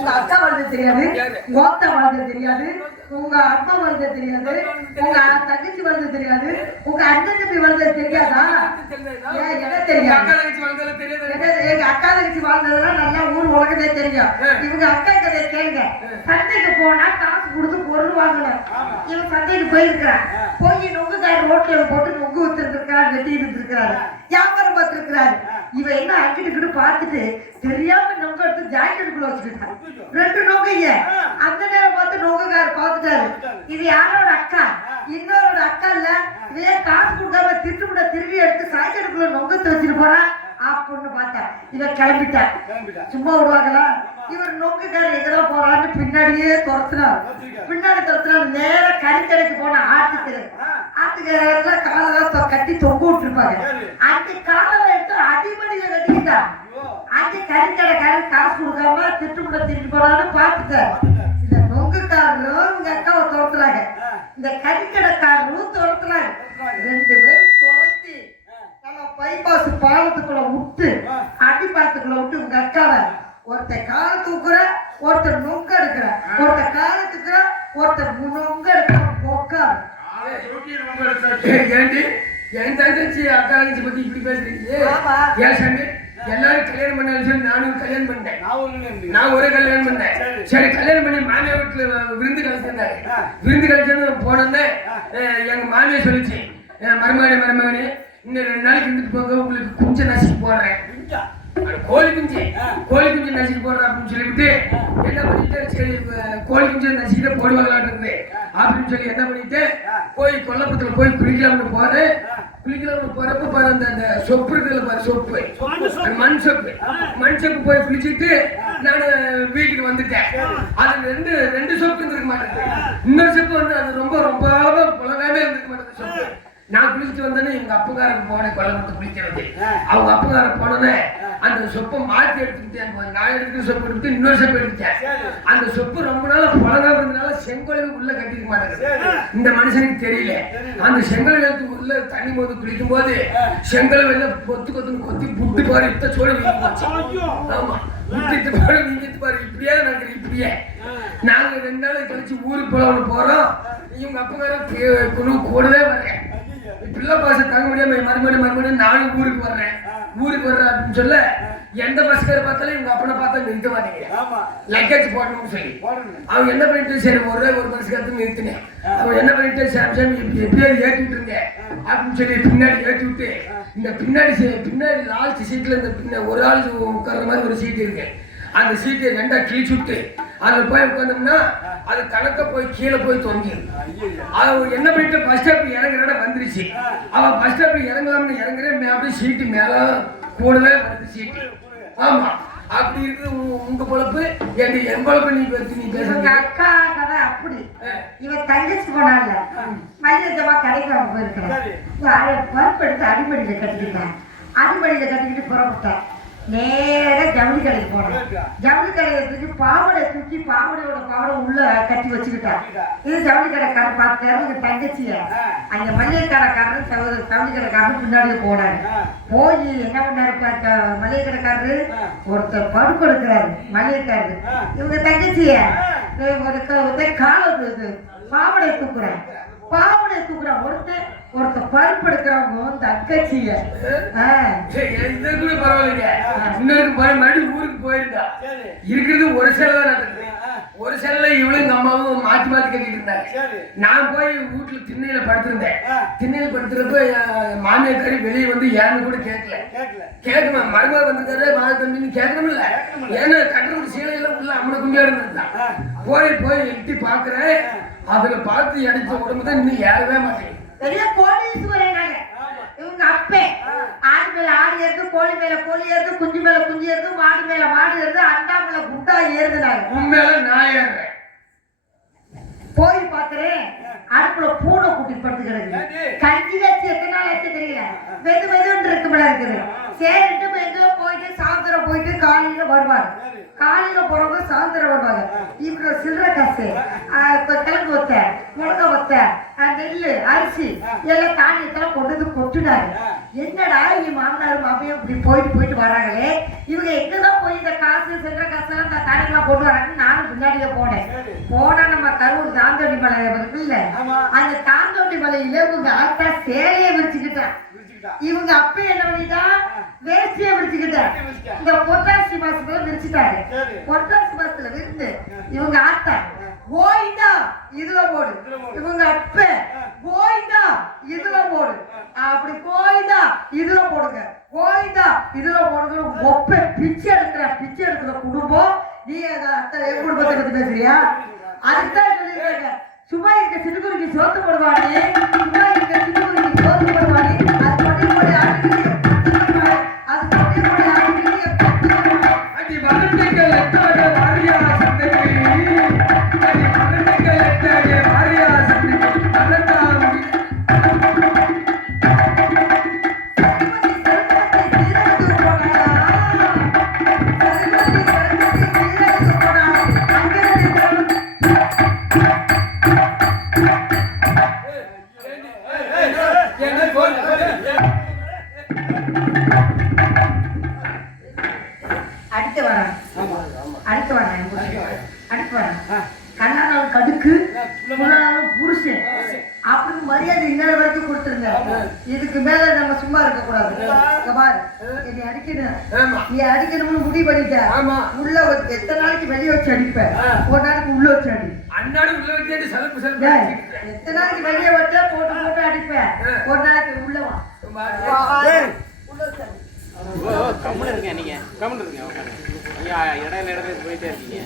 உங்க அக்கா வாழ்ந்து தெரியாது, கோத்தா வாழ்ந்து தெரியாது, உங்க அப்பா வாழ்ந்து தெரியாது, உங்க தங்கச்சி வாழ்ந்து தெரியாது, உங்க அண்ணன் தம்பி வாழ்ந்து தெரியாதா? என்ன தெரியாது? எங்க அக்கா தங்கச்சி வாழ்ந்ததெல்லாம் நல்லா ஊர் உலகமே தெரியும். இவங்க அக்கா கதை கேளுங்க. சந்தைக்கு போனா காசு கொடுத்து பொருள் வாங்கணும். இவன் சந்தைக்கு போயிருக்கிறான். போய் நொங்குக்காய் ரோட்ல போட்டு நொங்கு வச்சிருக்கிறாரு, வெட்டி இருந்திருக்கிறாரு, வியாபாரம் பார்த்திருக்கிறாரு. இவன் என்ன அங்கிட்டு பார்த்துட்டு தெரியாம நொங்க எடுத்து ஜாக்கெட்டுக்குள்ள வச்சுக்கிட்டான். 2 நொங்கைய அந்த நேரம் பார்த்து நொங்குக்காரர் பார்த்துட்டாரு. இது யாரோட அக்கா? இன்னொரு அக்கா இல்ல. இவையே காசு கொடுக்காம திட்டுமுட திரும்பி எடுத்து ஜாக்கெட்டுக்குள்ள நொங்கத்தை வச்சுட்டு போறான். அப்படின்னு பார்த்தா இவன் கிளம்பிட்டான். சும்மா விடுவாங்களா? இவர் நொங்குக்காரர் எங்கதான் போறான்னு பின்னாடியே துரத்துறாரு. நேர கறிக்கடைக்கு போன ஆட்டுக்கரை காலெல்லாம் கட்டி தொங்க விட்டுருப்பாங்க. அந்த காலை எடுத்து அடிமடியில கட்டிக்கிட்டான். அந்த கறிக்கடைக்காரர் காசு கொடுக்காம திட்டுமுட திரும்பி போறான்னு பார்த்துட்டாரு. இந்த நொங்குக்காரரும் இங்க அக்காவை துரத்துறாங்க, இந்த கறிக்கடைக்காரரும் துரத்துறாங்க. 2 பேரும் துரத்தி நம்ம பைபாஸ் பாலத்துக்குள்ள விட்டு அடிப்பாலத்துக்குள்ள விட்டு உங்க அக்காவை ஒருத்தர் காலை தூக்குற, ஒருத்தர் நொங்க எடுக்கிற, ஒருத்தர் காலை தூக்குற, ஒருத்தர் நொங்க எடுக்கிற. என் தங்கச்சி அக்கா தங்கச்சி பத்தி இப்படி பேசுறீங்க? ஏன் சாமி எல்லாரும் கல்யாணம் பண்ணாலும் நானும் கல்யாணம் பண்ணேன். நான் ஒரு கல்யாணம் பண்ணேன். சரி, கல்யாணம் பண்ணி மாமியா வீட்டுல விருந்து கழிச்சிருந்தாரு. விருந்து கழிச்சு போனோன்னே எங்க மாமியா சொல்லிச்சு, மருமகனே இன்னும் 2 நாளைக்கு இருந்துட்டு போக, உங்களுக்கு குஞ்ச நசுக்கி போடுறேன், கோழி குஞ்சு நசுக்கி போடுறேன் அப்படின்னு சொல்லிவிட்டு என்ன பண்ணிட்டு, சரி கோழி குஞ்சு நசுக்கிட்ட போடுவாங்களான் இருக்கு அப்படின்னு சொல்லி என்ன பண்ணிட்டு போய் கொல்லப்புறத்துல போய் குளிக்கலாம்னு போறப்ப பாரு அந்த சொப்பு இருக்குல்ல பாரு, சொப்பு மண் சொப்பு போய் குளிச்சுட்டு நான் வீட்டுக்கு வந்துட்டேன். அது ரெண்டு சொப்பு இருந்திருக்க மாட்டேன். இன்னொரு சொப்பு வந்து அது ரொம்ப புலகாமே இருந்திருக்க மாட்டேன் சொப்பு. நான் குளிச்சுட்டு வந்தேன்னு எங்க அப்பகாரக்கு போனேன் கொல்லப்பட்டு குளிக்கிறது. அவங்க அப்பகார போனோன்னே அந்த சொப்பை மாற்றி எடுத்துக்கிட்டேன். நான் எடுத்து சொப்பு எடுத்து இன்னொரு சொப்பு எடுத்துட்டேன். அந்த சொப்பு ரொம்ப நாள் புலகாம இருந்தனால செங்கோலுக்கு உள்ள கட்டிக்க மாட்டேங்குது. இந்த மனுஷனுக்கு தெரியல. அந்த செங்கல் வெள்ளத்துக்கு உள்ள தண்ணி போது குளிக்கும் போது செங்கல் வெள்ள கொத்தி புட்டு பாரு, இத்த சோழ வீங்கி போச்சு. ஆமா, புட்டு பாரு வீங்கிட்டு பாரு. இப்படியே நடக்குது. இப்படியே நாங்க 2 நாள் கழிச்சு ஊருக்கு போறோம். இவங்க அப்பகார கூடவே வர்றேன். பிள்ளை பாச தாங்க முடியாம மறுபடியும் நானும் ஊருக்கு வர்றேன் அப்படின்னு சொல்ல எந்த பஸ்கார பார்த்தாலும் இவங்க அப்பனை பார்த்தா நிறுத்த மாட்டேங்க. லக்கேஜ் போடணும்னு சொல்லி அவங்க என்ன பண்ணிட்டு, சரி ஒரு பஸ்காரத்தை நிறுத்தினேன். அவங்க என்ன பண்ணிட்டு, சாம்சங் எப்படியாவது ஏற்றி விட்டுருங்க அப்படின்னு சொல்லி பின்னாடி ஏற்றி விட்டு, இந்த பின்னாடி லாஸ்ட் சீட்ல இந்த ஒரு ஆள் உட்கார்ற மாதிரி ஒரு சீட் இருக்கு. அந்த சீட்டை 2ஆ கிழிச்சு விட்டு அதுல போய் உட்கார்ந்தோம்னா அது கணக்க போய் கீழே போய் தொங்கி. அவன் என்ன பண்ணிட்டு பஸ் ஸ்டாப் இறங்குற வந்துருச்சு. அவன் பஸ் ஸ்டாப் இறங்கலாம்னு இறங்குறேன். அப்படியே சீட்டு மேல கூடவே வந்து சீட்டு. ஆமா அப்படி இருக்கு உங்க பொழப்பு. என் பொழப்பு நீ பேசுங்க. அக்கா கதை அப்படி. இவன் தங்கச்சி போனால மல்லிகை கடைக்கு அவங்க போயிருக்கிறேன். பருப்பு எடுத்து அடிமடியில கட்டிக்கிட்டேன். அடிமடியில கட்டிக்கிட்டு புறப்பட்டேன். நேர ஜவுளி கடைக்கு போனேன். ஜவுளி கடையை தூக்கி பாவடையோட பாவடை உள்ள கட்டி வச்சுக்கிட்டேன். இது ஜவுளி கடைக்காரர் பார்த்தாரு. எங்க தங்கச்சிய அங்க மளிகை கடைக்காரர் ஜவுளி கடைக்காரர் பின்னாடியே போனாரு. போய் என்ன பண்ணாரு மளிகை கடைக்காரரு, ஒருத்தர் பருப்பு எடுக்கிறாரு மளிகைக்காரரு. இவங்க தங்கச்சிய கால பாவடை தூக்குறான். ஒருத்தர் பருப்பு எடுக்கிறவங்க இந்த அக்கச்சிய கூட பரவாயில்லைங்க. இன்னொரு மறுபடியும் ஊருக்கு போயிருந்தா இருக்கிறது ஒரு சேலை தான் நடக்குது. ஒரு சேலை இவளும் எங்க அம்மாவும் மாத்தி கட்டிட்டு இருந்தாங்க. நான் போய் வீட்டுல திண்ணையில படுத்திருந்தேன். திண்ணையில படுத்துறப்ப மாமியாரி வெளியே வந்து ஏன்னு கூட கேட்கணும். மருமக வந்திருக்காரு மாத தம்பின்னு கேட்கணும்ல. ஏன்னா கட்டுறது சீலையில உள்ள அம்மனை குண்டியா இருந்ததுதான். போய் எட்டி பாக்குறேன். அதுல பார்த்து அடிச்ச உடம்பு தான் இன்னும் ஏறவே மாட்டேன். இவங்க அப்பே ஆடு மேல ஆடு ஏறுது, கோழி மேல கோழி ஏறுது, குஞ்சு மேல குஞ்சு ஏறுது, மாடு மேல மாடு ஏறுது, அண்டா மேல குண்டா ஏறுதுனாங்க. உண்மையில நான் ஏறுறேன். போய் பாக்குறேன் அடுப்புல பூனை குட்டி படுத்து கிடக்கு. கஞ்சி வச்சு எத்தனை நாள் ஆச்சு தெரியல. வெதுன்னு இருக்கும்போல இருக்குது. சரிட்டு எங்கோ போயிட்டு சாயந்தரம் போயிட்டு காலையில வருவாங்க. காலையில போறவங்க சாயந்தரம் வருவாங்க. இவங்க சில்லற காசு கிழங்கு வத்த, மிளகா வத்த, நெல்லு, அரிசி எல்லாம் காணியத்தெல்லாம் கொண்டு வந்து கொட்டுனாரு. என்னடா இங்க மாமனார் மாமியும் இப்படி போயிட்டு வராங்களே, இவங்க எங்கதான் போய் இந்த காசு சில்லற காசெல்லாம் இந்த காணியெல்லாம் கொண்டு வராங்கன்னு நானும் பின்னாடியே போனா நம்ம கரூர் தாந்தோண்டி மலை இருக்குல்ல, அந்த தாந்தோண்டி மலையில இவங்க ஆட்டா சேலையை விரிச்சுக்கிட்டான். இவங்க அப்ப என்ன பண்ணிட்டா வேஷ்டியை விரிச்சுக்கிட்டான். இந்த பொட்டாசி மாசத்துல விரிச்சுட்டாரு. பொட்டாசி மாசத்துல விருந்து இவங்க ஆட்டா கோயிந்தா இதுல போடு, இவங்க அப்ப கோயிந்தா இதுல போடு, அப்படி கோயிந்தா இதுல போடுங்க, கோயிந்தா இதுல போடுங்க. ஒப்ப பிச்சை எடுக்கிற குடும்பம். நீ அத்தை குடும்பத்தை பத்தி பேசுறியா? அதுதான் சொல்லியிருக்காங்க. சும்மா இருக்க சிறுகுறிக்கு சோத்து போடுவானே, சும்மா இருக்க சிறுகுறிக்கு சோத்து போடுவானே, அது கொண்டே ஆடிக்கிட்டு கண்ணாலும் கடுக்கு புருஷன் அப்படின்னு மரியாதை இன்னொரு வரைக்கும் கொடுத்துருங்க. இதுக்கு மேல நம்ம சும்மா இருக்க கூடாது. என்னை அடிக்கணும், நீ அடிக்கணும்னு முடிவு பண்ணிட்ட. உள்ள எத்தனை நாளைக்கு வெளியே வச்சு அடிப்ப? ஒரு நாளைக்கு உள்ள வச்சு அடி. எத்தனை நாளைக்கு வெளியே வச்சா போட்டு அடிப்பேன். ஒரு நாளைக்கு உள்ளவா கம்முன்னு இருக்கீங்க. நீங்க கம்முன்னு இருக்கீங்க. இடையில போயிட்டே இருக்கீங்க.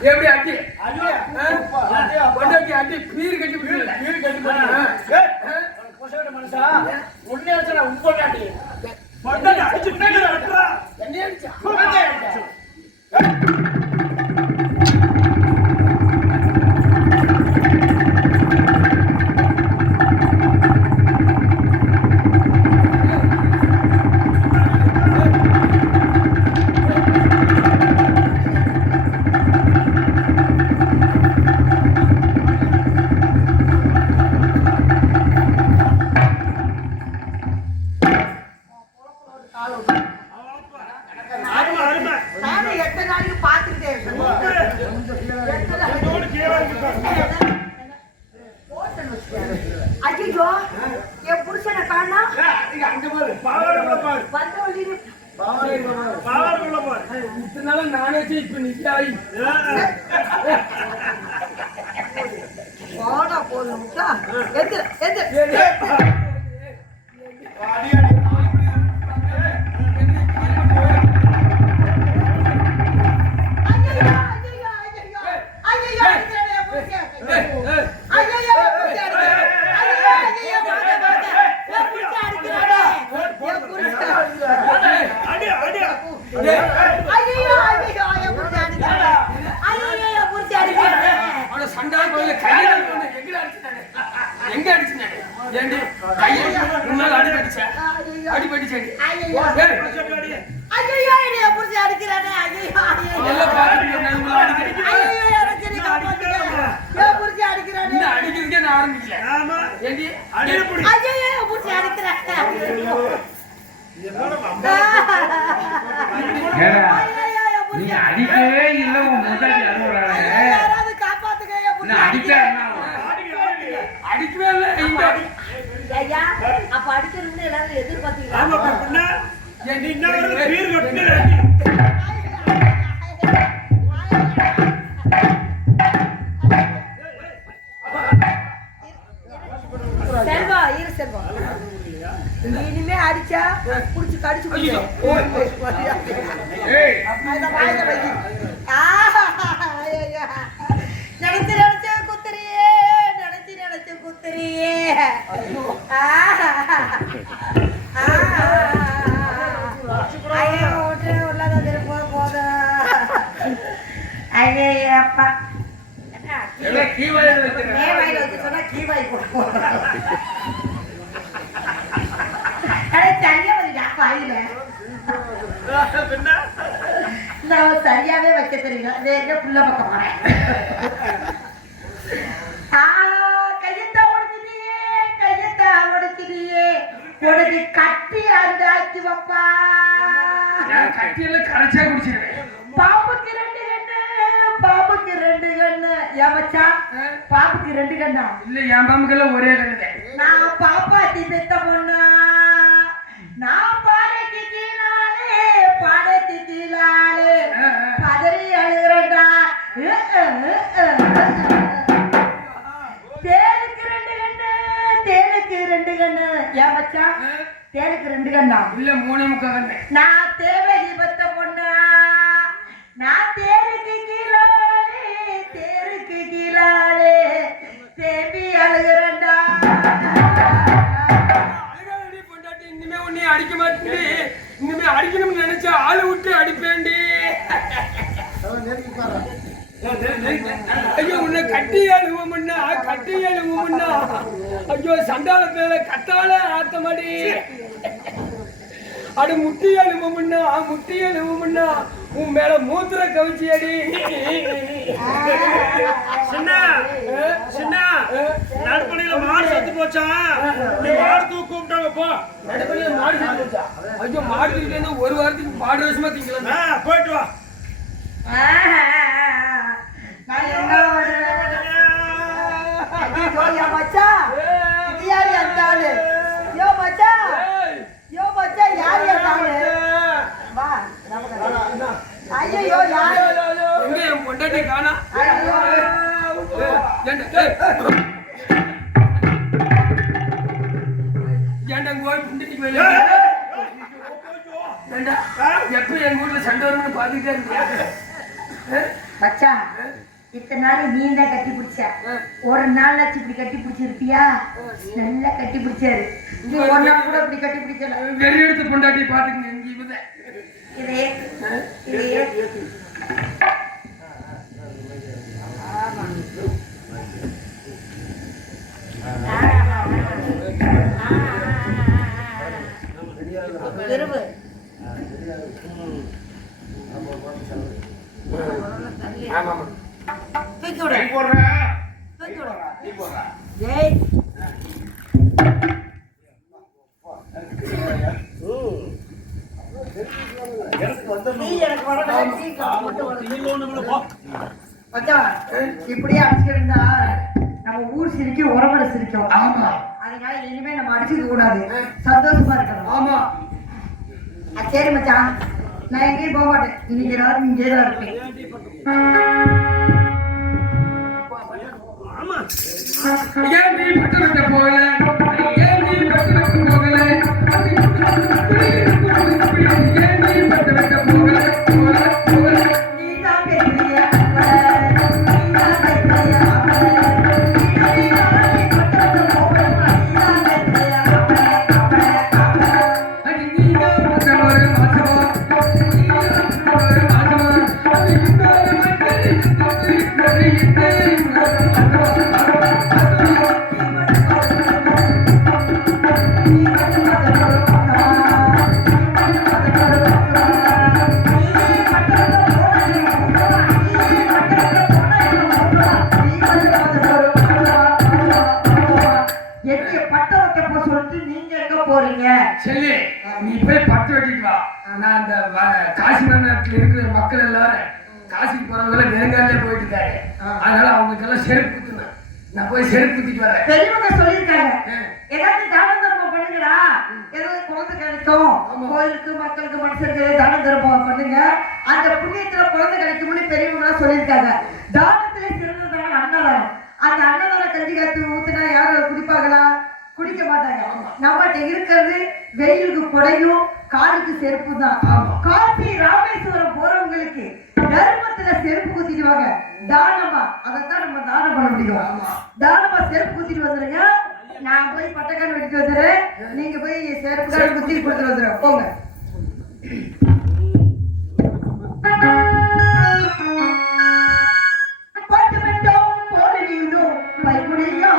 எப்படி அடி அடி பீர் கட்டி மனுஷா உன்னை அடிச்சா உண்பாட்டி என்ன அடிச்சா ஐயோ என் புருஷனை காணா இத்தனால நானே இப்ப நிக்காய் போடா போதும் முட்டா எந்திர எந்திர எங்க அடிச்சுனாரு ஏண்டி கையை முன்னால அடிபடிச்ச அடிபடிச்சடி ஐயோ ஐயோ புடிச்சு அடிக்குறானே ஐயோ எல்லாம் பாத்துட்டு நான் அடிக்கிறேன் ஐயோ எனக்கு காப்பாத்துங்க புடிச்சு அடிக்குறானே இன்னும் அடிக்கிறதுக்கே நான் ஆரம்பிக்கல ஆமா ஏண்டி அடிபடி ஐயோ புடிச்சு அடிக்குறானே நீ அடிக்கவே இல்லை உன் முன்னாடி அனுப்புறாங்க யாராவது காப்பாத்துங்க புடிச்சு அடிச்சா அடிக்கவே இல்லை ஐயா அப்ப அடிக்கிறதுன்னு எல்லாரும் எதிர்பார்த்தீங்களா ஆமா பண்ணா நீ என்ன ஒரு பீர் கட்டு செல்வா இரு செல்வா இனிமே அடிச்சா புடிச்சு கடிச்சு ஐயோ. ஏய் நினைச்சு நினைச்சு குத்துறியே நினைச்சு நினைச்சு குத்துறியே ஐயோ உள்ளத திரும்ப போதும் ஐயோ அப்பா எல்லாம் கீவாயில வைக்கிறேன் மேவாயில வச்சு சொன்னா கீவாய் கொடுப்போம் சரியா வந்துட்டா வாயில நான் சரியாவே வைக்க தெரியல வேற புள்ள பக்கம் போறேன் கையத்தா உடைச்சிட்டியே உனக்கு கட்டி அந்தாக்கி வப்பா நான் கட்டியெல்லாம் கரைச்சா குடிச்சிருவேன் பாம்புக்கு ரெண்டு கண்ணு ஏன் மச்சான் பாம்புக்கு ரெண்டு கண்ணா இல்ல என் பாம்புக்கெல்லாம் ஒரே கண்ணுதான் நான் பாப்பாத்தி பெத்த பொண்ணா நான் பாடைக்கு கீழாலே பதறி அழுகிறேன்டா தேனுக்கு ரெண்டு கண்ணு ஏன் மச்சான் தேனுக்கு ரெண்டு கண்ணா இல்ல 3.25 கண்ணு நான் தேவகி பெத்த பொண்ணா நான் தேருக்கு கீழாலே தேம்பி அழுகிறேன்டா அழுகாதடி பொண்டாட்டி இனிமே உன்னை அடிக்க மாட்டேன் இனிமே அடிக்கணும்னு நினைச்சா ஆளு விட்டு அடிப்பேன்டி ஐயோ உன்னை கட்டி அழுவோம்னா ஐயோ சண்டாளத்துல கட்டால ஆத்தமாடி அடு முட்டி அழுவோம்னா உன் மேல மூத்திர கவிச்சி அடி சின்ன நடுப்பணியில மாடு செத்து போச்சா நீ மாடு கூப்பிட்டாங்க போ நடுப்பள்ளியில மாடு செத்து போச்சா? ஐயோ மாடு தூக்கிட்டு ஒரு வாரத்துக்கு பாடு வருஷமா திங்கலாம் போயிட்டு வா நான் என்ன யோயா மச்சான் இது யாரு அந்த ஆளு யோ மச்சான் யாரு அந்த ஆளு வா ஐயோ யாரு எங்க என் பொண்டாட்டி காணா ஏன்டா கோயில் புண்டிக்கு மேல எப்ப என் வீட்டுல சண்டை வரும்னு பாத்துக்கிட்டே இருக்கியா மச்சான் இத்தனை நாள் நீ தான் கட்டி பிடிச்ச ஒரு நாள் இப்படி கட்டி பிடிச்சிருப்பியா நல்லா கட்டி பிடிச்சாரு நீ ஒரு நாள் கூட இப்படி கட்டி பிடிக்கல வெறி எடுத்து பொண்டாட்டி பாத்துக்கங்க இங்க இவதான் இதே இருவு தூக்கி விடு தூக்கி விடு ஏய் நீ எனக்கு வர மச்சான் இப்படியே அடிச்சிருந்தா நம்ம ஊர் சிரிக்கும் உறவரை சிரிக்கும் ஆமா அதனால இனிமே நம்ம அடிச்சுக்க கூடாது சந்தோஷமா இருக்கணும் ஆமா சரி மச்சான் நான் எங்கேயும் போக மாட்டேன் இன்னைக்கு எல்லாரும் இங்கே தான் இருப்பேன் ஆமா ஏன் நீ பட்டு விட்ட போகல ஏன் நீ பட்டு விட்டு போகல ஏன் நீ பட்டு விட்ட போகல போகல போகல நீதான் பேசுறியா நீதான் பேசுறியா அடி நீதான் பட்ட ஒரு மாசமா நீதான் பட்ட ஒரு மாசமா அது இன்னொரு மட்டை போறீங்க செல்லி நீ போய் பட்டு வெட்டிட்டு வா நான் அந்த காசி மாநிலத்தில் இருக்கிற மக்கள் எல்லாரும் காசிக்கு போறவங்க நெருங்காலே போயிட்டு இருக்காங்க அதனால அவங்களுக்கெல்லாம் செருப்பு குத்துனேன் நான் போய் செருப்பு குத்திட்டு வரேன் பெரியவங்க சொல்லியிருக்காங்க ஏதாவது தானம் தர்மம் பண்ணுங்கடா ஏதாவது குழந்தை கிடைக்கும் கோயிலுக்கு மக்களுக்கு மனுஷருக்கு தானம் தர்மம் பண்ணுங்க அந்த புண்ணியத்துல குழந்தை கிடைக்கும்னு பெரியவங்க சொல்லியிருக்காங்க தானத்திலே சிறந்ததான அன்னதானம் அந்த அன்னதான கஞ்சி காத்து ஊத்துனா யாரும் குடிப்பாங்களா குடிக்க மாட்டாங்க நம்மகிட்ட இருக்கிறது வெயிலுக்கு குடையும் காலுக்கு செருப்பு தான் காசி ராமேஸ்வரம் போறவங்களுக்கு தர்மத்துல செருப்பு குத்திடுவாங்க தானமா அதைத்தான் நம்ம தானம் பண்ண முடியும் தானமா செருப்பு குத்திட்டு வந்துருங்க நான் போய் பட்டக்கான வெட்டிட்டு வந்துடுறேன் நீங்க போய் செருப்பு காடு குத்தி கொடுத்துட்டு வந்துடுறேன் போங்க பட்டு வெட்டோம் போடு நீதும் பைக்குடியா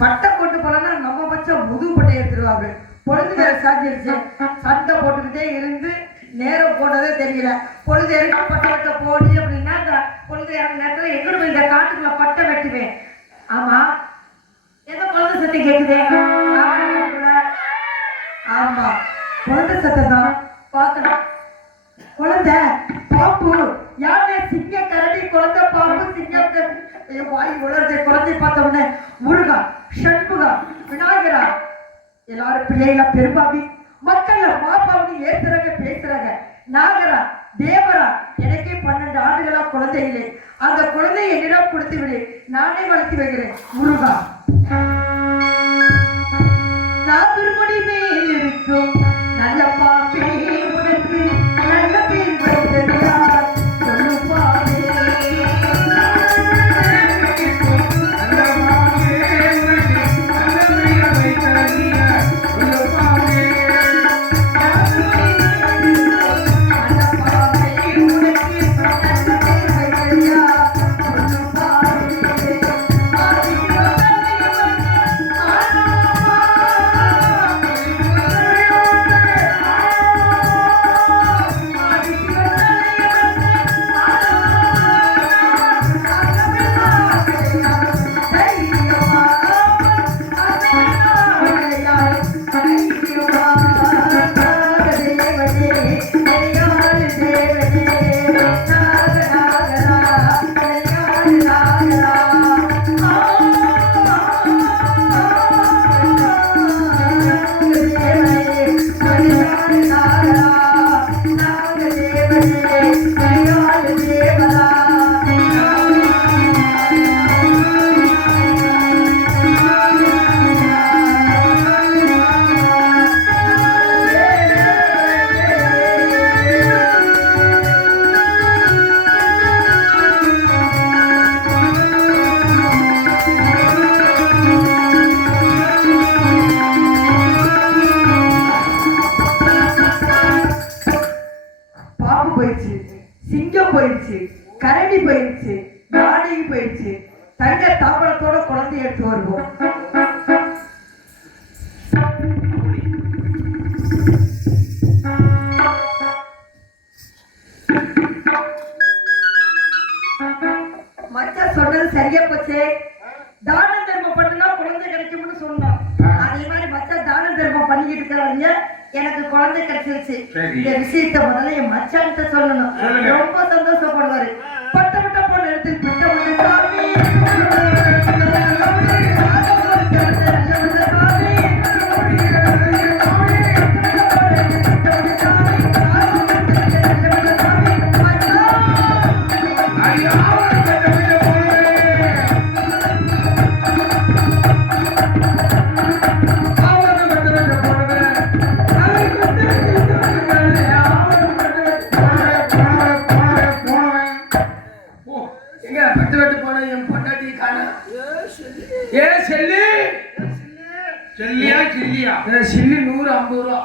பட்டம் கொண்டு போலன்னா நம்ம பட்சம் முது பட்டை எடுத்துருவாங்க பொழுது வேற சாஞ்சிருச்சு சண்டை போட்டுக்கிட்டே இருந்து நேரம் போனதே தெரியல பொழுது இறங்கி பட்டை வெட்ட போடி அப்படின்னா அந்த பொழுது இறங்க நேரத்துல எங்கிட்டு போய் இந்த காட்டுக்குள்ள பட்டை வெட்டுவேன் ஆமா ஏதோ குழந்தை சத்தம் கேக்குதே ஆமா குழந்தை சத்தம் தான் பார்க்கணும் குழந்தை பாம்பு யாருமே சிங்க கரடி குழந்தை பாம்பு சிங்கம் வாய் உலர்ந்த குழந்தை பார்த்தோம்னே முருகா ஷண்முகா விநாயகரா எல்லாரும் பிள்ளைகளா பெரும்பாவி மக்கள் மாப்பாவி ஏசுறாங்க பேசுறாங்க நாகரா தேவரா எனக்கே 12 ஆண்டுகளா குழந்தை இல்லை அந்த குழந்தையை என்னிடம் கொடுத்து விடு நானே வளர்த்து வைக்கிறேன் முருகா நாகர்மணி மேல் இருக்கும் நல்ல பாம்பே உனக்கு நல்ல பேர் வைத்தது யார் சொல்லு பாம்பே போயிடுச்சு, நாளைக்கு போயிடுச்சு. தங்க தாம்பளத்தோட குழந்தை எடுத்து வருவோம். மச்சான் சொன்னது சரியா போச்சு. தான தர்மம் பண்ணுனா குழந்தை கிடைக்கும்னு சொன்னோம். அதே மாதிரி மச்சான் தான தர்மம் பண்ணிக்கிட்டு இருக்கிறாங்க. எனக்கு குழந்தை கிடைச்சிருச்சு. இந்த விஷயத்த முதல்ல என் மச்சான்கிட்ட சொல்லணும். ரொம்ப சந்தோஷப்படுவாரு. பட்ட பட்ட பொண்ணு எடுத்து பிட்ட ஒரு சாமி சில்லி 150 ரூபா.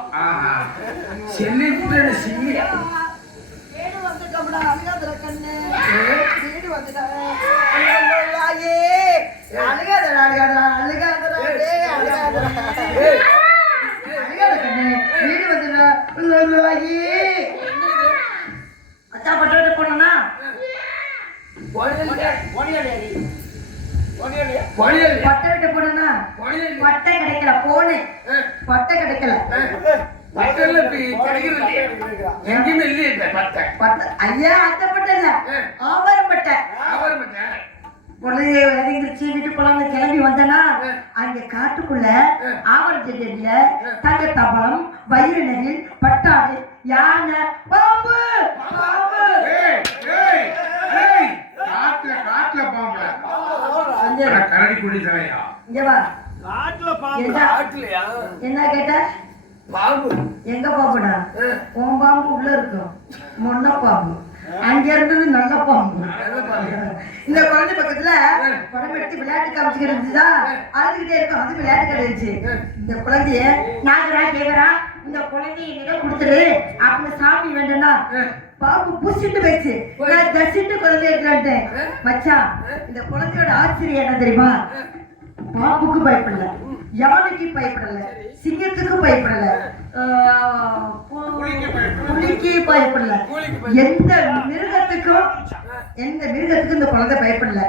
சில்லி கூட சில்லியா பட்டை போனா பட்டை கிடைக்கல. போனு பட்டை கிடைக்கல. எங்கேயுமே இல்லையே பட்டை. ஐயா அந்த பட்டை இல்ல, ஆவாரம் பட்டை. குழந்தைய விதைங்கிருச்சு வீட்டுக்குள்ள கிளம்பி வந்தனா அங்க காட்டுக்குள்ள ஆவரம் செடியில தங்க தபலம், வயிறு நெகில், பட்டாடு, யானை, பாம்பு. காட்டுல பாம்பு கரடி குடி தலையா இங்க வா. என்ன கேட்ட? பாம்பு எங்க பாம்புடா? உன் பாம்பு உள்ள இருக்கும். மொன்ன பாம்பு அங்க இருந்தது நல்ல பாம்பு. இந்த குழந்தை பக்கத்துல படம் எடுத்து விளையாட்டு காமிச்சுக்கிட்டு இருந்துச்சா, அழுதுகிட்டே இருக்கும். அது விளையாட்டு கிடையாது. இந்த குழந்தைய நாகரா கேவரா இந்த குழந்தைய நிலம் கொடுத்துரு அப்படின்னு சாமி வேண்டனா பாம்பு பூசிட்டு வச்சு நான் தசிட்டு குழந்தை இருக்கிறேன். மச்சான் இந்த குழந்தையோட ஆச்சரியம் என்ன தெரியுமா? பாம்புக்கு பயப்படல, யானைக்கு பயப்படல, சிங்கத்துக்கு பயப்படல, புலிக்கு பயப்படல. எந்த மிருகத்துக்கும் இந்த குழந்தை பயப்படல.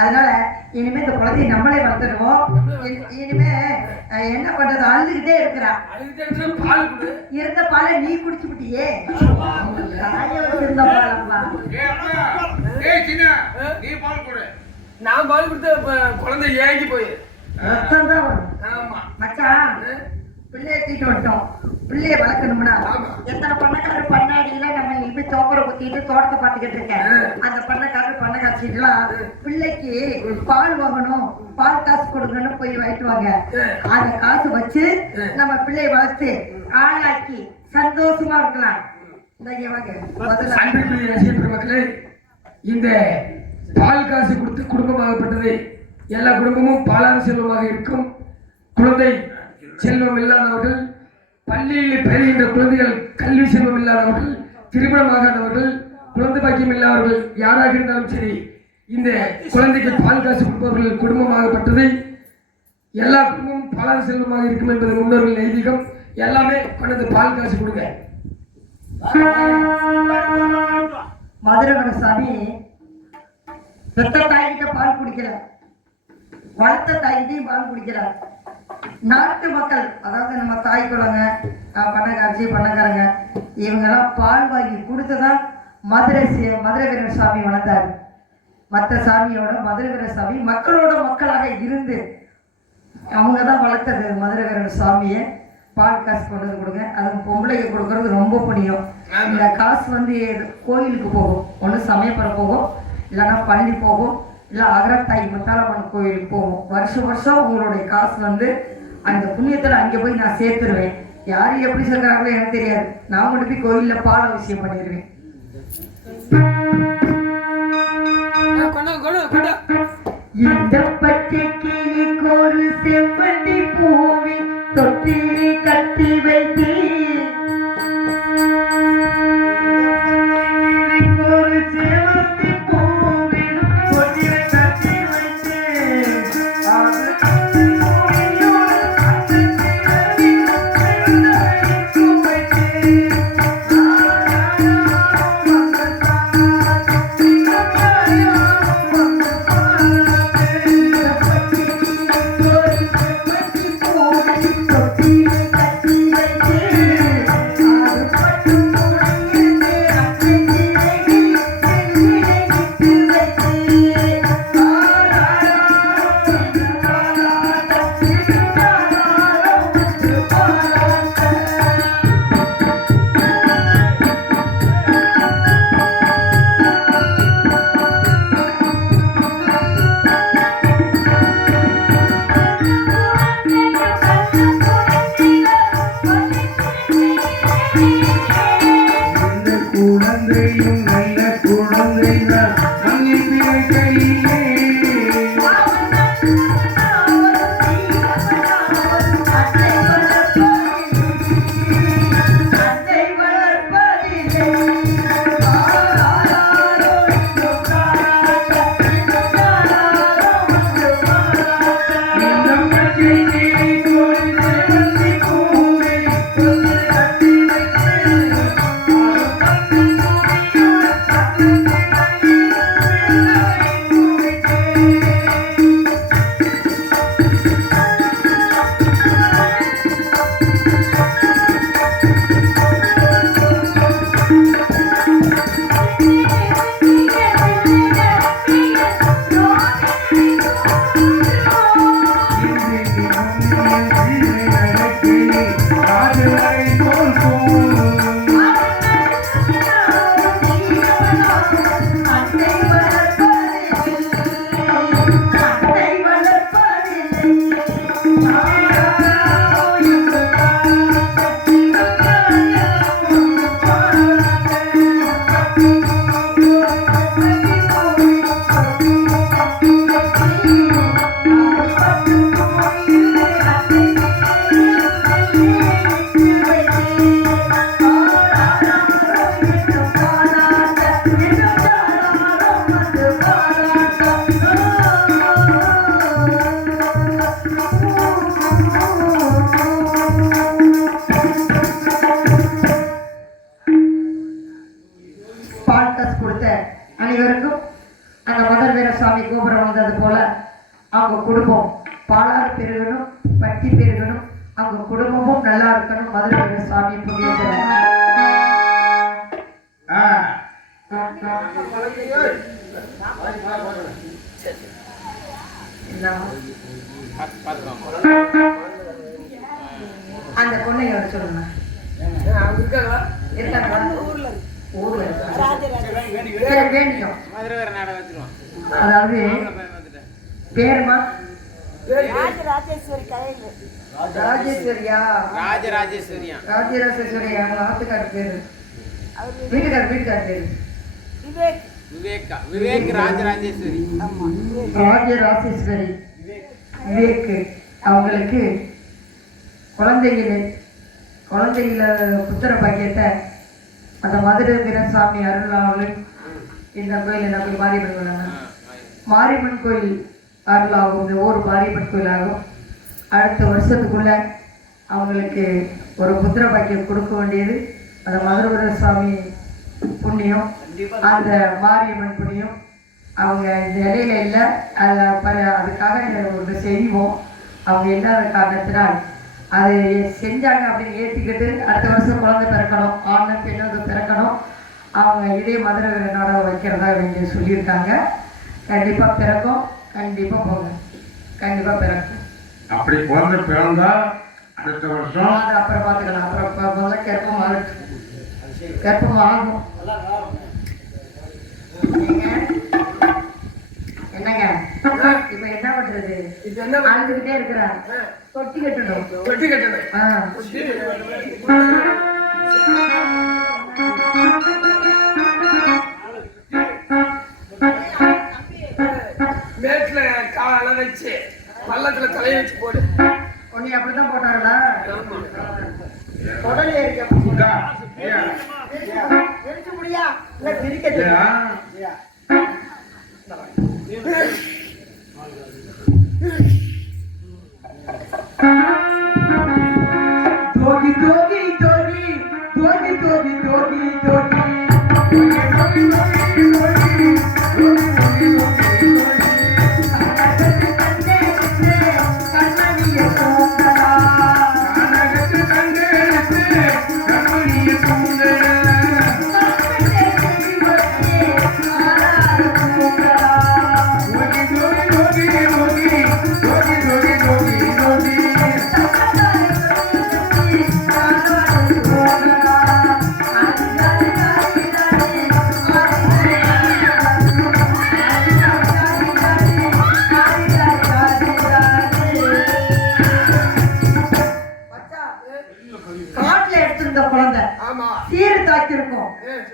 அதனால இனிமே இந்த குழந்தைய நம்மளே வளர்த்துடுவோம். இனிமே என்ன பண்றது? அழுதுகிட்டே இருக்கிறா. இருந்த பாலை நீ குடிச்சு விட்டியே. இருந்த பாலப்பா நான் பால் கொடுத்த குழந்தை ஏங்கி போய் ரத்தம் தான் வரும். மச்சான் பிள்ளைய தீட்டு வந்துட்டோம். பிள்ளைய வளர்க்கணும்னா எத்தனை பண்ணக்காரர் பண்ணாடிலாம் நம்ம இப்படி தோப்பரை குத்திட்டு தோட்டத்தை பார்த்துக்கிட்டு இருக்கேன். அந்த பண்ணக்காரர் பண்ண காட்சிட்டுலாம் பிள்ளைக்கு பால் வாங்கணும், பால் காசு கொடுங்கன்னு போய் வாங்கிட்டுவாங்க. அந்த காசு வச்சு நம்ம பிள்ளைய வளர்த்து ஆளாக்கி சந்தோஷமா இருக்கலாம். மக்களே, இந்த பால் காசு கொடுத்து குடும்பமாகப்பட்டது. எல்லா குடும்பமும் பாலாறு செல்வமாக இருக்கும். குழந்தை செல்வம் இல்லாதவர்கள், பள்ளியில் பயிலுகின்ற குழந்தைகள் கல்வி செல்வம் இல்லாதவர்கள், திருமணமாகாதவர்கள், குழந்தை பாக்கியம் இல்லாதவர்கள் யாராக இருந்தாலும் சரி, இந்த குழந்தைக்கு பால் காசு கொடுப்பவர்கள் குடும்பமாகப்பட்டது. எல்லா குடும்பமும் பாலாறு செல்வமாக இருக்கும் என்பது முன்னோர்கள் ஐதீகம். எல்லாமே கொண்டது பால் காசு கொடுங்க. மதுரகர சாமி பெத்த தாய்கிட்ட பால் குடிக்கல, வளர்த்த தாய்கிட்டையும் பால் குடிக்கிறார். நாட்டு மக்கள், அதாவது நம்ம தாய் குழந்தைங்க, பண்ணக்காட்சி பண்ணக்காரங்க, இவங்கெல்லாம் பால் வாங்கி கொடுத்துதான் மதுரை வீரர் சாமி வளர்த்தாரு. மற்ற சாமியோட மதுரை வீரர் சாமி மக்களோட மக்களாக இருந்து அவங்க தான் வளர்த்தது. மதுரை வீரர் சாமியை பால் காசு கொண்டு வந்து கொடுங்க. அதுக்கு பொம்பளைக்கு கொடுக்கறது ரொம்ப புண்ணியம். இந்த காசு வந்து கோயிலுக்கு போகும். ஒன்று சமயப்புற போகும், இல்லைன்னா பள்ளி போகும், இல்லை அகரத்தாய் முத்தாலம்மன் கோயிலுக்கு போகும். வருஷம் உங்களுடைய காசு வந்து அந்த புண்ணியத்தில் அங்கே போய் நான் சேர்த்துருவேன். யார் எப்படி சொல்கிறாங்களோ எனக்கு தெரியாது. நான் கொண்டு போய் கோயிலில் பால் அவசியம் பண்ணிடுவேன். இந்த பச்சை கிளிக்கு ஒரு செவ்வந்தி பூவில் தொட்டிலை கட்டி வைத்து ஒரு செவ்வந்தி பூவில் அவங்க குடும்பமும் நல்லா இருக்கணும். மதுரை சாமி புண்ணியத்தில் அந்த பொண்ணை வர சொல்லுங்க. ஊர்ல வேண்டியும் அதாவது பேருமா ராஜேஸ்வரியா ராஜராஜேஸ்வரியா ஆத்துக்காரு பேரு வீட்டுக்கார பேரு விவேக் ராஜராஜேஸ்வரி விவேக். அவங்களுக்கு குழந்தைகள புத்திர பாக்கியத்தை அந்த மதுரை வீரசாமி அருளாவலும் இந்த கோயில் என்ன கோயில் மாரியம்மன் கோயில் அருளாகும். இந்த ஊர் மாரியம்மன் கோயில் ஆகும். அடுத்த வருஷத்துக்குள்ள அவங்களுக்கு ஒரு புத்திர பாக்கியம் கொடுக்க வேண்டியது அந்த மதுரை வீரசாமி புண்ணியம், அந்த மாரியம்மன் புண்ணியம். அவங்க இந்த இலையில இல்லை, அதுக்காக ஒரு செய்வோம். அவங்க இல்லாத காரணத்தினால் அதை செஞ்சாங்க அப்படின்னு ஏற்றிக்கிட்டு அடுத்த வருஷம் குழந்தை பிறக்கணும், ஆண் பெண்ணு பிறக்கணும். அவங்க இதே மதுரை நாடகம் வைக்கிறதா வேண்டிய சொல்லியிருக்காங்க. கண்டிப்பாக பிறக்கும், கண்டிப்பாக போங்க, கண்டிப்பாக பிறக்கும். அப்படி குழந்தை பிறந்தா அடுத்த வருஷம் அது அப்புறம் பார்த்துக்கலாம். அப்புறம் முதல்ல கற்பம் ஆகும். என்னங்க இப்ப என்ன பண்றது? அழுதுகிட்டே இருக்கிறார். தொட்டி கட்டணும். மேட்ல கால வச்சு பள்ளத்துல தலைய வச்சு போடு. உன்னை அப்படித்தான் போட்டாங்களா? உடனே இருக்க முடியா இல்ல பிரிக்க Doggy, doggy, doggy, doggy, doggy, doggy, doggy.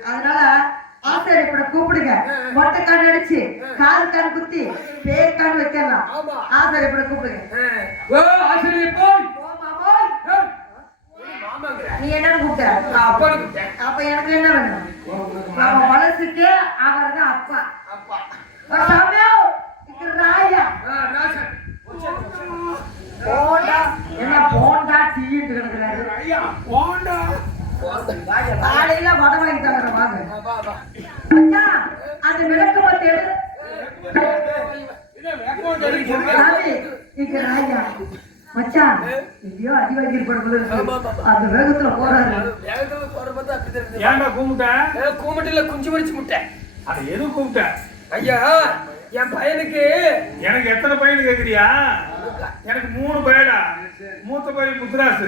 அதனால ஆசிரியப்பட கூப்பிடுங்க. மொட்டை கான் அடிச்சு கால் கான் குத்தி பேர் கான் வைக்கலாம். ஆசிரியப்பட கூப்பிடுங்க. நீ என்ன கூப்பிட்ட? அப்ப எனக்கு என்ன வேணும்? நம்ம வளர்ச்சிக்கு அவர் தான் அப்பா. ராயா என்ன போண்டா டீட்டு கிடக்குறாரு. காலையில வடை வாங்கி தர வாங்க. அந்த விளக்கு பத்தி மச்சான் எங்கேயோ அடி வாங்கி அந்த வேகத்துல போறாரு. ஏன்டா கூப்பிட்டேன்? கூப்பிட்டு குஞ்சு மடிச்சு முட்டேன். அது எது கூப்பிட்டேன்? ஐயா என் பையனுக்கு எனக்கு எத்தனை பையன் கேக்குறியா? எனக்கு 3 பையடா. மூத்த பையன் முத்துராசு,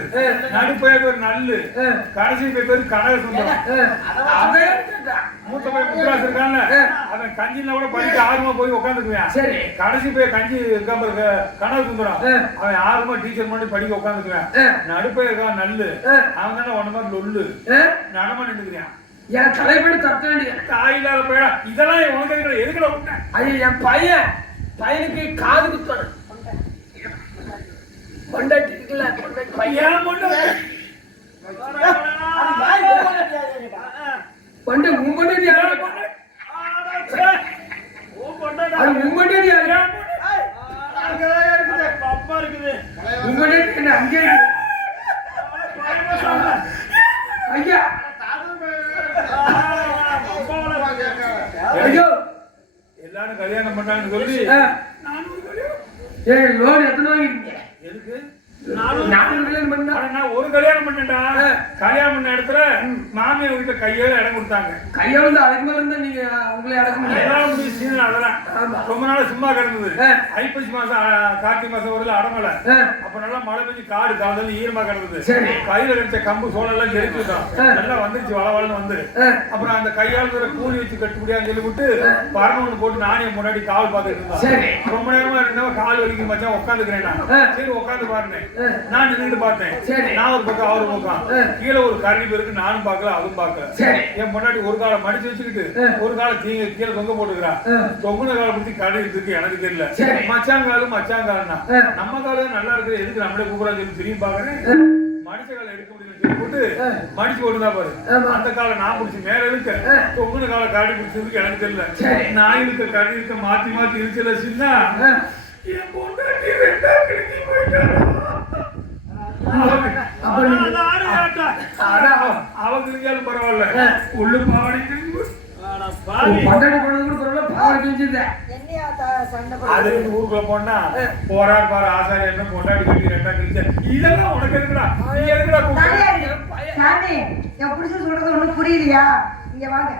நடு பையன் பேர் நல்லு, கடைசி பேர் கனக சுந்தரம். மூத்த பையன் முத்துராசு இருக்கான்ல, அவன் கஞ்சில கூட படிக்க ஆர்வமா போய் உட்காந்துக்குவேன். சரி. கடைசி பையன் கஞ்சி இருக்க கனக சுந்தரம், அவன் ஆர்வமா டீச்சர் பண்ணி படிக்க உட்காந்துக்குவேன். நடு பையன் இருக்கான் நல்லு, அவன் தானே ஒன்ன மாதிரி லொல்லு நடமா நின்றுக்கிறான். என் தலைப்படி தட்ட வேண்டிய தாயில்லாத பையன். இதெல்லாம் உனக்கு எதுக்குள்ள விட்டேன்? ஐயா என் பையனுக்கு காது குத்தணும். பொண்டாட்டி இருக்குல்ல, பையன் பொண்டாட்டி உம்பண்டாட்டி யாரு? உம்பண்டாட்டி யாரு? அப்பா இருக்குது. உம்பண்டாட்டி என்ன அங்கே ஐயா? ஐயோ எல்லாரும் கல்யாணம் பண்ணாங்கன்னு சொல்லி லோன் எத்தனை வாங்கிருக்கீங்க? எதுக்கு? 400 கல்யாணம் பண்ணா ஆனா நான் ஒரு கல்யாணம் பண்ணேன்டா. கல்யாணம் பண்ண இடத்துல மாமியார் வீட்டுல கையால இடம் கொடுத்தாங்க. கையை வந்து அதுக்கு மேல இருந்தா நீங்க உங்களை அடக்க முடியாது. அதெல்லாம் ரொம்ப நாள் சும்மா கிடந்தது. ஐப்பசி மாசம் கார்த்திகை மாசம் வரல அடமலை. அப்ப நல்லா மழை பெஞ்சு காடு காலத்துல ஈரமா கிடந்தது. கையில கிடைச்ச கம்பு சோழெல்லாம் ஜெரிச்சுட்டான். நல்லா வந்துருச்சு வளவளன்னு வந்து. அப்புறம் அந்த கையால் கூலி வச்சு கட்டுப்படியான்னு சொல்லி விட்டு பரணம் ஒண்ணு போட்டு நானே முன்னாடி காவல் பார்த்துட்டு இருந்தேன். ரொம்ப நேரமா இருந்தா கால் வலிக்கு மச்சான் உட்காந்துக்கிறேன். சரி உட்காந்து பாருங்க. நான் நின்றுட்டு பார்த்தேன். நான் ஒரு பக்கம் அவர் பக்கம். கீழே ஒரு கரடி பேருக்கு நானும் பார்க்கல அதுவும் பார்க்கல. என் முன்னாடி ஒரு காலை மடிச்சு வச்சுக்கிட்டு ஒரு காலை கீழே தொங்க போட்டுக்கிறான். தொங்குன காலை பத்தி கடை இருக்கு எனக்கு தெரியல. மச்சாங்காலும் மச்சாங்காலன்னா நம்ம காலம் நல்லா இருக்கு எதுக்கு நம்மளே கூப்பிடா சொல்லி திரும்பி பாக்குறேன். மடிச்ச காலை எடுக்க முடியல போட்டு மடிச்சு போட்டுதான் பாரு. அந்த காலை நான் பிடிச்சி மேல இருக்க தொங்குன காலை கரடி பிடிச்சதுக்கு எனக்கு தெரியல. நான் இருக்க கரடி இருக்க மாத்தி மாத்தி இருக்கல சின்ன என் பொண்டாட்டி ரெண்டா கிழிஞ்சு போயிட்டான். அவ கிழிஞ்சாலும் பரவாயில்ல உள்ள பாவாடை கிழிஞ்சு பண்டாடி போனது கூட பரவாயில்ல பாவாடை கிழிஞ்சிருந்தேன். அது ஊருக்குள்ள போனா போறாரு பாரு ஆசாரி என்ன பொண்டாடி கிழிஞ்சு ரெண்டா கிழிஞ்ச இதெல்லாம் உனக்கு இருக்குடா. நீ எதுக்குடா சாமி என் புடிச்சு சொல்றது ஒண்ணும் புரியலையா? இங்க வாங்க.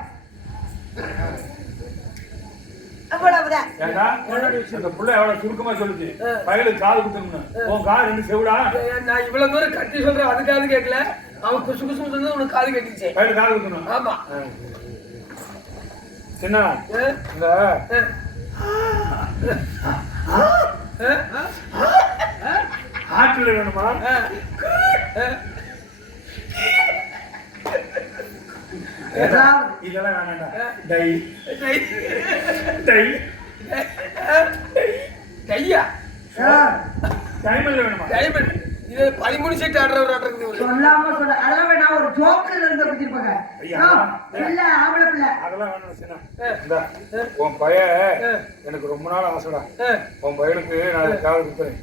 அந்த புள்ள எவ்வளவு சுருக்கமா சொல்லுச்சு பையனுக்கு காது குத்தணும். உன் காது ரெண்டு செவிடா. நான் இவ்வளவு தூரம் கட்டி சொல்றேன் அதுக்காவது கேட்கல. அவன் குசு குசு சொன்னது உனக்கு காது கட்டிச்சு. பையனுக்கு காது குத்தணும். ஆமா சின்ன இந்த ஆற்றில் வேணுமா? இதெல்லாம் வேணாண்டா. டை டை கையா டைமண்ட் வேணுமா? டைமண்ட் இது 13 செட் ஆடுறவர் ஆடுறது சொல்லாம சொல்ல அதெல்லாம் வேணா ஒரு ஜோக்கர் இருந்து பிடிச்சிருப்பாங்க. இல்ல ஆம்பளை பிள்ளை அதெல்லாம் வேணும் சின்ன. இந்த உன் பையன் எனக்கு ரொம்ப நாள் ஆசைடா. உன் பையனுக்கு நான் காது குத்துறேன்.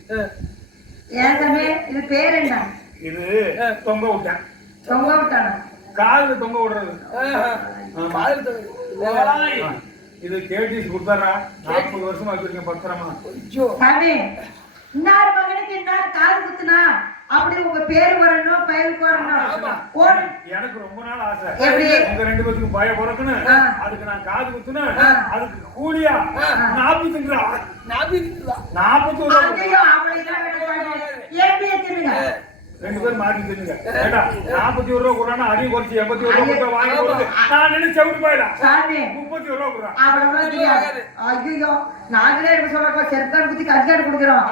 ஏன் தம்பி இது பேர் என்ன? இது தொங்க விட்டேன். தொங்க விட்டானா? காதுல தொங்க விடுறது. இது கேடிஸ் கொடுத்தாரா 40 வருஷமா வச்சிருக்கேன் பத்திரமா. சாமி இன்னார் மகனுக்கு இன்னார் காது குத்துனா அப்படி உங்க பேரு வரணும் பயிருக்கு வரணும். எனக்கு ரொம்ப நாள் ஆசை எப்படி உங்க ரெண்டு பேருக்கு பய பிறக்கணும். அதுக்கு நான் காது குத்துனேன். அதுக்கு கூலியா 40 ரெண்டு பேரும் மாத்தி தெரிஞ்சுங்க. 41 ரூபா கொடுறானா அதையும் குறைச்சி 81 ரூபா வாங்கி கொடுத்து நான் நினைச்சு செவிட்டு போயிடா 31 ரூபா கொடுறான். ஐயோ நாங்களே இருக்கு சொல்றப்ப செருக்காடு குத்தி கஞ்சாடு கொடுக்குறோம்.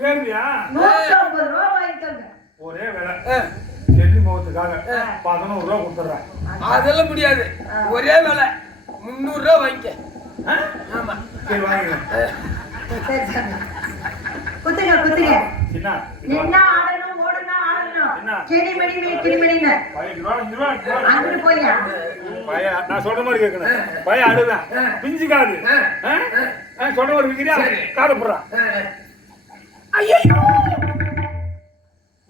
சரியா 150 ரூபா வாங்கிக்கோங்க. ஒரே வேலை செல்லி முகத்துக்காக 11 ரூபா கொடுத்துட்றேன். அதெல்லாம் முடியாது. ஒரே வேலை 300 ரூபா வாங்கிக்க. ஆமா சரி வாங்கிக்கலாம். குத்துங்க குத்துங்க. சின்ன நின்னா ஆடணும் ஓடனா ஆடணும். கிளிமணி மீ கிளிமணிங்க. அங்க போய்யா. பைய நான் சொல்ற மாதிரி கேட்கணும். பைய அழுதான் பிஞ்சு காது. சொல்ற மாதிரி விக்கிறியா காது போடுறா. ஐயோ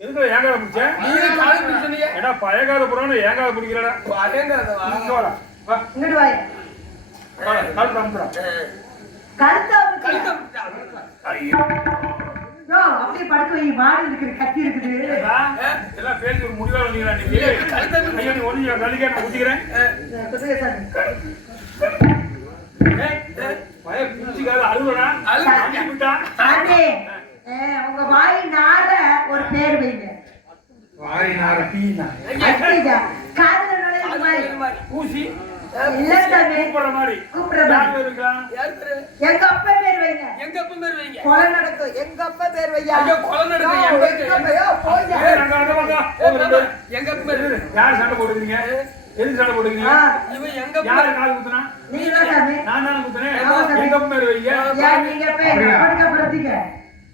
எதுக்கு ஏன் காதை பிடிச்ச? நீ காது பிடிச்சீங்க. ஏடா பய காதை போறானே ஏன் காதை பிடிக்கிறடா? பயங்காதவா வா இங்கடு வாய். கால் தம்புடா. கழுத்தா கழுத்தா. ஐயோ யோ அப்படியே படுத்து வை மாடு இருக்குது கத்தி இருக்குது. எல்லாம் பேசி ஒரு முடிவா வந்தீங்களா நீங்க? ஐயோ நீ ஒண்ணு கல்லிக்கே நான் குத்திக்கிறேன். குத்துங்க சார். பய பிடிச்சிக்காத அழுவடா. அழுவிட்டா. சாமி உங்க வாய் நார ஒரு பேர் வைங்க. வாய் நார டீனா. அடிங்க. காதுல நுழைய மாதிரி. ஊசி இல்ல சாமி கூப்பிடுற மாதிரி. கூப்பிடுற மாதிரி. யார் பேரு? எங்க அப்பா பேர் வைங்க. எங்க அப்பா பேர் வைங்க. கொலை நடக்கும். எங்க அப்பா பேர் வையா. ஐயோ கொலை நடக்கும். எங்க போய்யா. எங்க அப்பா பேர் யார் சண்டை போடுறீங்க? எதுக்கு சண்டை போடுறீங்க? இவன் எங்க அப்பா யாரு காது குத்துனா? நீங்க தான் சாமி. நான் தான குத்துனேன். எங்க அப்பா பேர் வைங்க. ஏன் நீங்க பேர் படுக்க படுத்தீங்க.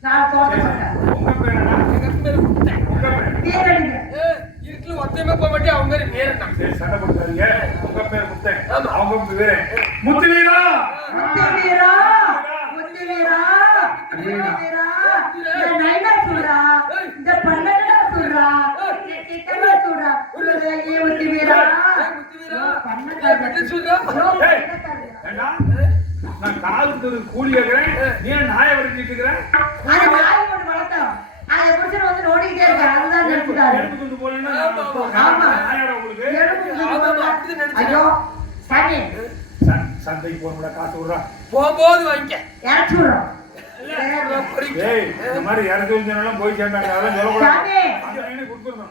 நான் தோட்ட சொன்னேன். உங்க பேர் என்ன? எங்க அப்பா பேர் முத்தன். உங்க பேர் பேர் அடிங்க. இருக்குல ஒத்தையமா போக மாட்டே அவங்க பேர் வீரன் தான். சரி சண்டை போடுறீங்க. உங்க பேர் முத்தன். அவங்க பேர் முத்துவீரா. முத்துவீரா. முத்துவீரா. முத்துவீரா. இந்த நைனா சொல்றா. இந்த பன்னடா சொல்றா. இந்த கிட்டமா சொல்றா. ஏ முத்துவீரா. முத்துவீரா. பன்னடா கிட்ட சொல்றா. ஏய் ஏண்டா நான் காலுக்கு கூலி கேக்குறேன். நீ நாயை வரைச்சிட்டு இருக்கற? அது நாய் ஒன்னு வளர்த்தோம். அதை புடிச்சு வந்து ஓடிட்டே இருக்க. அதுதான் ஆமா. நாயாடா உங்களுக்கு எலும்பு ஐயோ சாமி சந்தைக்கு போகணும்டா காசு விடுறா போகும்போது வாங்கிக்க இறச்சி விடுறோம் ஏய் இந்த மாதிரி இறச்சி வந்தவங்க போய் சேர்ந்தாங்க அதெல்லாம் சொல்லக்கூடாது சாமி கொடுத்துருந்தோம்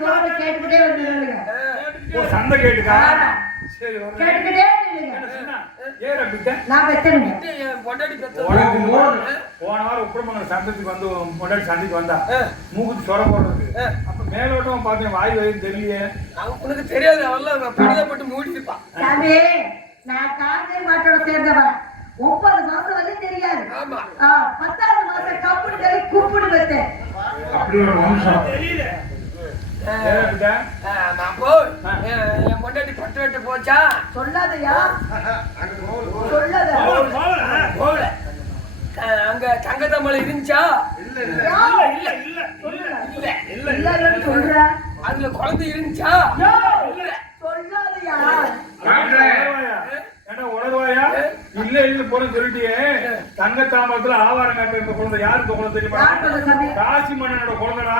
சோறு கேட்டுக்கிட்டே வந்து ஓ சந்தை கேட்டுக்கா சரி கேட்டுக்கிட்டே நில்லுங்க. ஏற பிட்ட நான் பெத்தனுங்க பொண்டாடி பெத்த உனக்கு போன வாரம் உப்புரமங்கல சந்தத்துக்கு வந்து முன்னாடி சந்தைக்கு வந்தா மூக்குத்து சொர போடுறது அப்ப மேலோட்டம் பார்த்தேன் வாய் வயிறு தெரியலையே உனக்கு தெரியாது அவெல்லாம் படுதப்பட்டு மூடி இருப்பான் சாமி நான் காந்தை மாட்டோட சேர்ந்தவன் 9 மாசம் வந்து தெரியாது ஆமா 10வது மாசம் கப்புனு கறி கூப்பிடு வைத்தேன் அப்படி ஒரு வம்சம் ஏற பிட்ட நான் போய் என் பொண்டாட்டி பட்டு வெட்டு போச்சா சொல்லாதயா சொல்லாத போகல அங்க தங்கத்தம்மளை இருந்துச்சா இல்லன்னு சொல்ற அதுல குழந்தை இருந்துச்சா சொல்லாதயா ஏன்னா உணர்வாயா இல்ல இல்ல போன சொல்லிட்டியே தங்க தாமரத்துல ஆவாரம் காட்ட இருந்த குழந்தை யாருக்கு குழந்தை தெரியுமா யார் சொல்ல சாமி காசி மன்னனோட குழந்தைடா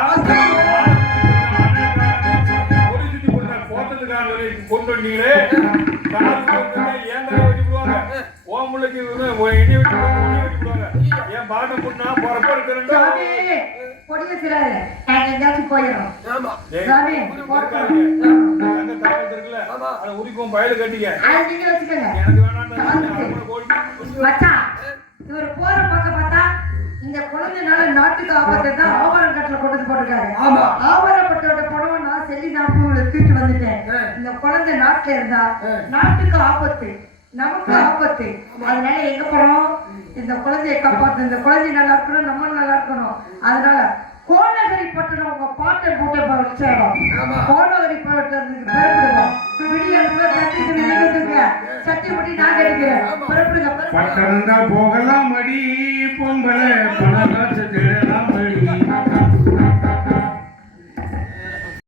ஒரு சுத்தி கொடுத்தா போட்டதுக்கான கொண்டு வந்தீங்களே ஏன் தலை வெட்டி விடுவாங்க ஓ முள்ளைக்கு எண்ணி வெட்டி விடுவாங்க என் பாட்டை பொண்ணா போறப்ப இருக்கிறேன் சாமி பொடிய சிறாரு நாங்க எங்கேயாச்சும் போயிடும் ஆமா சாமி தங்க தாமரத்து இருக்குல்ல அதை உரிக்கும் பயல கட்டிக்க அது நீங்க வச்சுக்கோங்க எனக்கு வேணாம் கோழி மச்சான் இவர் போற பக்கம் பார்த்தா இந்த குழந்தைனால நாட்டுக்கு ஆபத்து தான் ஆவாரம் கட்டில கொண்டு போட்டுருக்காங்க ஆமா ஆவாரப்பட்டோட புடவை நான் செல்லி நாட்டுல தூக்கிட்டு வந்துட்டேன் இந்த குழந்தை நாட்டுல இருந்தா நாட்டுக்கு ஆபத்து நமக்கு ஆபத்து அதனால எங்க போறோம் இந்த குழந்தையை காப்பாத்து இந்த குழந்தை நல்லா இருக்கணும் நம்ம நல்லா இருக்கணும் அதனால கோலகரி பட்டணம் உங்க பாட்டை போட்டு வச்சிடும் கோலகரி பட்டணத்துக்கு பயப்படுவோம் விடியல கட்டிட்டு நினைக்கிறதுங்க சட்டி முட்டி நான் கிடைக்கிறேன் புறப்படுங்க பட்டணந்தா போகலாம் அடி பொங்கலை பணம் காசு தேடலாம் அடி